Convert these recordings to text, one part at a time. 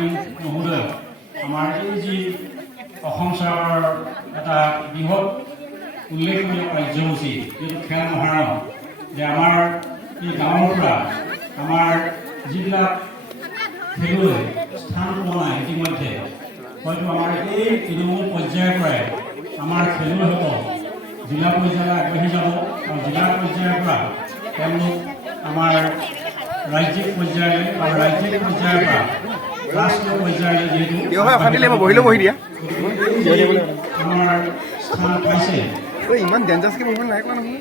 Chairman মহোদয় আমাৰ এই যি অসম চৰকাৰৰ এটা বৃহৎ উল্লেখনীয় কাৰ্যসূচী যিটো খেল মহাৰণ যে আমাৰ এই গাঁৱৰ পৰা আমাৰ যিবিলাক খেলুৱৈ স্থান পোৱা নাই ইতিমধ্যে হয়তো আমাৰ এই তৃণমূল পৰ্যায়ৰ পৰাই আমাৰ খেলুৱৈসকল জিলা পৰ্যায়লৈ আগবাঢ়ি যাব আৰু জিলা পৰ্যায়ৰ পৰা তেওঁলোক আমাৰ ৰাজ্যিক পৰ্যায়লৈ বা ৰাজ্যিক পৰ্যায়ৰ পৰা ৰাষ্ট্ৰীয় পৰ্যায়লৈ যিহেতু আমাৰ স্থান পাইছে ইমান ডেঞ্জাৰছকৈ মোবাইল নাই কোৱা নহয়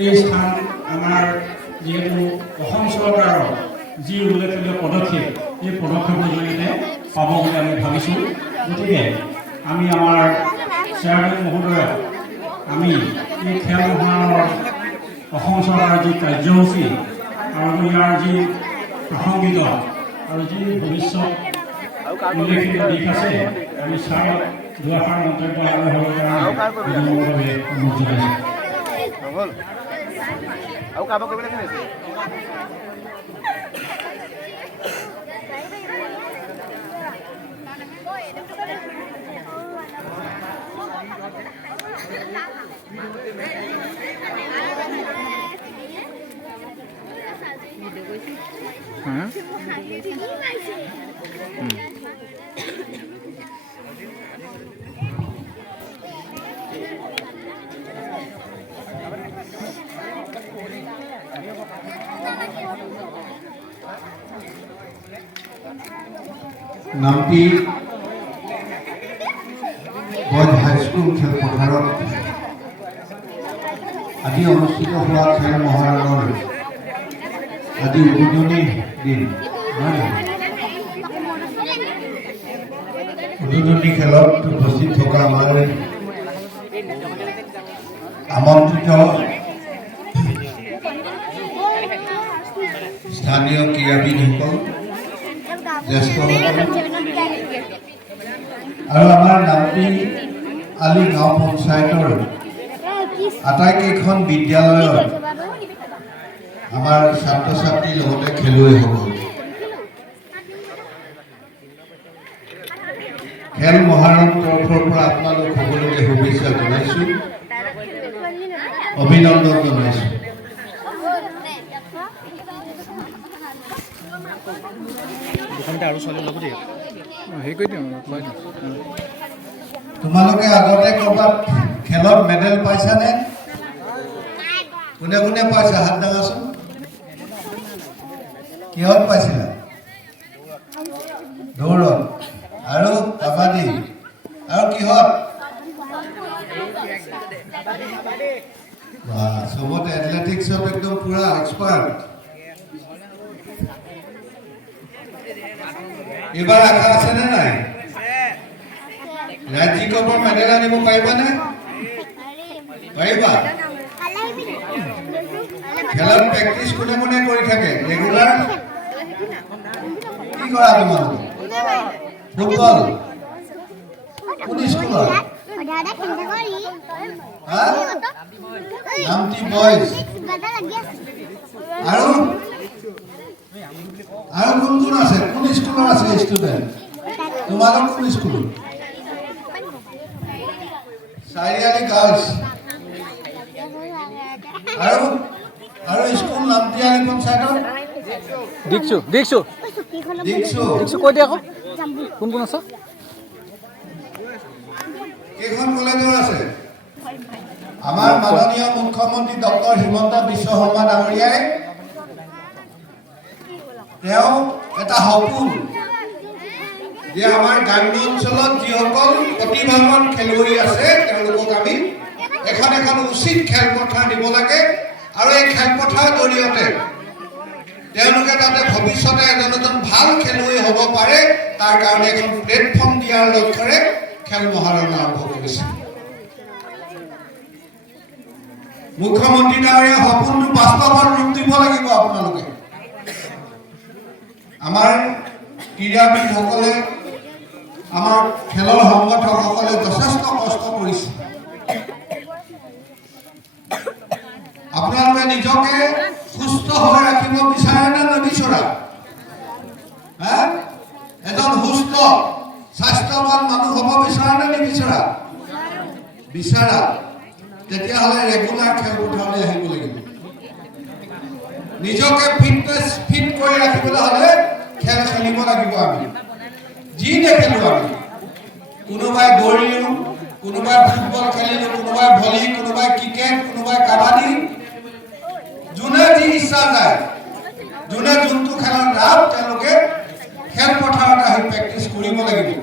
এই স্থান আমাৰ যিহেতু অসম চৰকাৰৰ যি উল্লেখনীয় পদক্ষেপ এই পদক্ষেপৰ জৰিয়তে পাব বুলি আমি ভাবিছোঁ গতিকে আমি আমাৰ চেয়াৰমেন মহোদয়ক আমি এই খেল মহাৰণৰ অসম চৰকাৰৰ যি কাৰ্যসূচী আৰু ইয়াৰ যি প্ৰাসংগিক আৰু যি ভৱিষ্যত উল্লেখনীয় দিশ আছে আমি ছাৰক দুআষাৰ মন্তব্য আগবঢ়াবৰ কাৰণে বিনম্ৰভাৱে অনুৰোধ জনাইছোঁ। আৰু কাৰোবাক কৰিবলৈ কি আছে নামটি বয়জ হাইস্কুল খেলপথাৰত আজি অনুষ্ঠিত হোৱা খেল মহাৰণৰ আজি উদ্বোধনী দিন উদ্বোধনী খেলত উপস্থিত থকা আমাৰ আমন্ত্ৰিত স্থানীয় ক্ৰীড়াবিদসকল জ্যেষ্ঠসকল আৰু আমাৰ নামটি আলি গাঁও পঞ্চায়তৰ আটাইকেইখন বিদ্যালয়ৰ আমাৰ ছাত্ৰ ছাত্ৰীৰ লগতে খেলুৱৈসকল খেল মহাৰণ তৰফৰ পৰা আপোনালোক সকলোকে শুভেচ্ছা জনাইছোঁ, অভিনন্দন জনাইছোঁ। তোমালোকে আগতে ক'ৰবাত খেলত মেডেল পাইছানে? কোনে কোনে পাইছা হাত দাঙাচোন। কিহত পাইছিলা? দৌৰত আৰু কাবাডী আৰু কিহত? চবতে এথলেটিক্সত একদম পুৰা এক্সপাৰ্ট। এইবাৰ আশা আছেনে নাই? ৰাজ্যিক কাপৰ মেডেল আনিব পাৰিবানে? পাৰিবা? খেলত প্ৰেক্টিচ কোনে কোনে কৰি থাকে ৰেগুলাৰ? কি কৰা তোমালোকে? ফুটবল কোন স্কুলত? নামটি বয়জ আৰু কোন কোন আছে? কোন স্কুলৰ আছে ষ্টুডেণ্ট? তোমালোক কোন স্কুল? চাৰিআলি গাৰ্লছ আৰু স্কুল নামটি আলি পঞ্চায়তৰ দেখছো কৈ দিয়া আকৌ কোন কোন আছে? কেইখন কলেজৰ আছে? আমাৰ মাননীয় মুখ্যমন্ত্ৰী ডক্টৰ হিমন্ত বিশ্ব শৰ্মা ডাঙৰীয়াই তেওঁ এটা সপোন যে আমাৰ গ্ৰাম্য অঞ্চলত যিসকল প্ৰতিভাৱান খেলুৱৈ আছে তেওঁলোকক আমি এখন উচিত খেলপথাৰ দিব লাগে আৰু এই খেলপথাৰৰ জৰিয়তে তেওঁলোকে যাতে ভৱিষ্যতে এজন ভাল খেলুৱৈ হ'ব পাৰে তাৰ কাৰণে এখন প্লেটফৰ্ম দিয়াৰ লক্ষ্যৰে খেল মহাৰণ আৰম্ভ কৰিছে। মুখ্যমন্ত্ৰী ডাঙৰীয়া সপোনটো বাস্তৱত ৰূপ দিব লাগিব। আপোনালোকে আমাৰ ক্ৰীড়াবিদসকলে আমাৰ খেলৰ সংগঠকসকলে যথেষ্ট কষ্ট কৰিছে। আপোনালোকে নিজকে সুস্থ হৈ ৰাখিব বিচাৰে নে নিবিচৰা? এজন সুস্থ বিচাৰা তেতিয়াহ'লে ৰেগুলাৰ খেলপথাৰলৈ আহিব লাগিব নিজকে ফিট কৰি ৰাখিবলৈ হ'লে খেল খেলিব লাগিব আমি যি নেখেলো আমি কোনোবাই দৌৰিলো কোনোবাই ফুটবল খেলিলো কোনোবাই ভলী কোনোবাই ক্ৰিকেট কোনোবাই কাবাডী যোনে যি ইচ্ছা যায় যোনে যোনটো খেলৰ ৰাপ তেওঁলোকে খেলপথাৰত আহি প্ৰেক্টিচ কৰিব লাগিব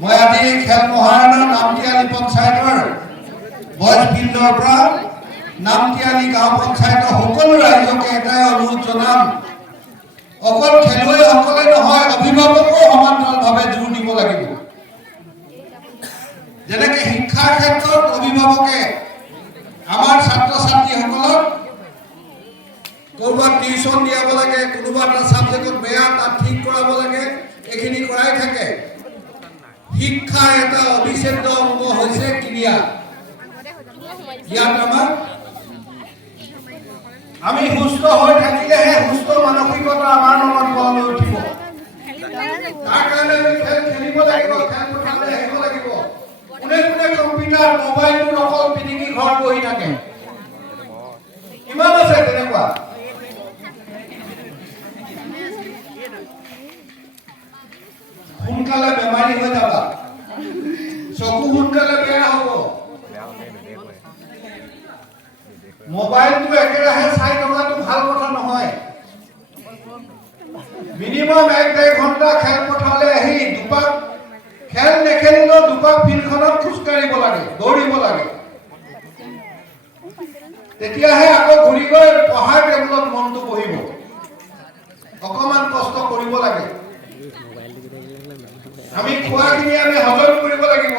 মই আজি খেল মহাৰণৰ নামতিয়ালি পঞ্চায়তৰ বয়স ফিল্ডৰ পৰা নামতিয়ালি গাঁও পঞ্চায়তৰ সকলো ৰাইজকে এটাই অনুৰোধ জনাম অকল খেলুৱৈসকলে নহয় অভিভাৱকো সমান্তৰালভাৱে জোৰ দিব লাগিব যেনেকে শিক্ষাৰ ক্ষেত্ৰত অভিভাৱকে আমাৰ ছাত্ৰ ছাত্ৰীসকলক ক'ৰবাত টিউচন দিয়াব লাগে কোনোবা এটা ছাবজেক্টত বেয়া তাত ঠিক কৰাব লাগে এইখিনি কৰাই থাকে শিক্ষাৰ এটা অবিচ্ছেদ্য অংগ হৈছে ক্ৰীড়া ইয়াত আমি সুস্থ হৈ থাকিলেহে সুস্থ মানসিকতা আমাৰ মনত গঢ় লৈ উঠিব তাৰ কাৰণে আমি খেল খেলিব লাগিব খেলপথাৰলৈ আহিব লাগিব কোনে কোনে কম্পিউটাৰ মোবাইলটো অকল পিটিকি ঘৰত বহি থাকে কিমান আছে তেনেকুৱা সোনকালে বেমাৰী হৈ যাবা চকু সোনকালে বেয়া হ'ব মোবাইলটো একেৰাহে চাই থকাটো ভাল কথা নহয় মিনিমাম 1-1.5 ঘণ্টা খেলপথাৰলৈ আহি দুপাক খেল নেখেলিলেও দুপাক ফিল্ডখনত খোজকাঢ়িব লাগে দৌৰিব লাগে তেতিয়াহে আকৌ ঘূৰি গৈ পঢ়াৰ টেবুলত মনটো বহিব অকণমান কষ্ট কৰিব লাগে আমি খোৱাখিনি আমি হজম কৰিব লাগিব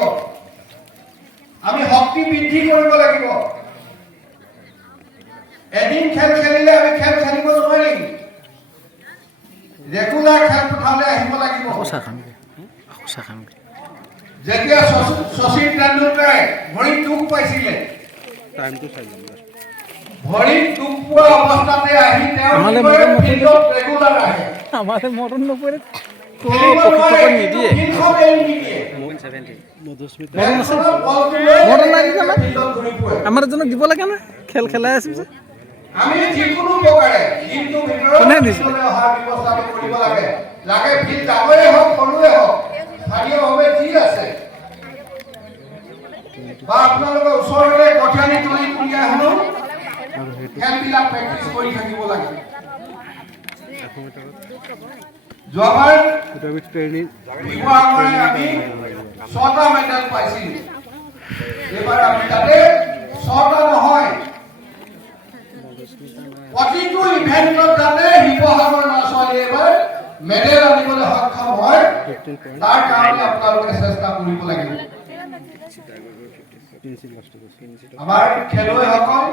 আমি শক্তি বৃদ্ধি কৰিব লাগিব এদিন খেল খেলিলে আমি খেল খেলিব নোৱাৰিম ৰেগুলাৰ খেলপথাৰলৈ আহিব লাগিব যেতিয়া শচীন তেণ্ডুলকাৰে ভৰিত দুখ পাইছিলে ভৰিত দুখ পোৱা অৱস্থাতে আহি তেওঁ ফিল্ডত ৰেগুলাৰ আহে আমাদের মরণ নপরে আমার জন্য দিব লাগে না খেল খেলাই আছে যে আমি যিকোনো প্ৰকাৰে দিনটো ভিতৰত অহাৰ ব্যৱস্থাটো কৰিব লাগে লাগে ফিল্ড ডাঙৰে হওক সৰুৱে হওক স্থানীয়ভাৱে যি আছে বা আপোনালোকৰ ওচৰৰে কঠিয়ানি তুলি তুলিয়াই হ'লেও খেলবিলাক প্ৰেক্টিচ কৰি থাকিব লাগে যোৱাবাৰ শিৱসাগৰে আমি 6টা মেডেল পাইছিলোঁ এইবাৰ আমি তাতে 6টা নহয় প্ৰতিটো ইভেণ্টত যাতে শিৱসাগৰ ল'ৰা ছোৱালী এবাৰ মেডেল আনিবলৈ সক্ষম হয় তাৰ কাৰণে আপোনালোকে চেষ্টা কৰিব লাগিব আমাৰ খেলুৱৈসকল